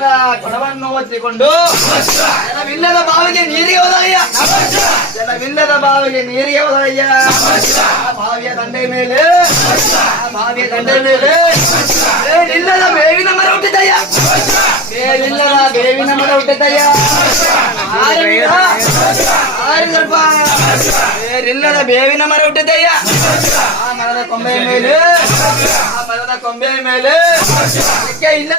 ಎಲ್ಲರ ಕೊಡವನ್ನು ಒತ್ತಿಕೊಂಡು ಜನವಿಲ್ಲದ ಬಾವಿಗೆ ನೀರಿಗೆ ಹೋದಯ್ಯ. ಜನವಿಲ್ಲದ ಬಾವಿಗೆ ನೀರಿಗೆ ಹೋದಯ್ಯ. ಆ ಬಾವಿಯ ದಂಡೆ ಮೇಲೆ ಇಲ್ಲದ ಬೇವಿನ ಮರ ಹುಟ್ಟಿದಯ್ಯ. ಇಲ್ಲದ ಬೇವಿನ ಮರ ಹುಟ್ಟಿದಯ್ಯ. ಇಲ್ಲದ ಬೇವಿನ ಮರ ಹುಟ್ಟಿದಯ್ಯ. ಆ ಮರದ ಕೊಂಬೆಯ ಮೇಲೆ ಇಲ್ಲ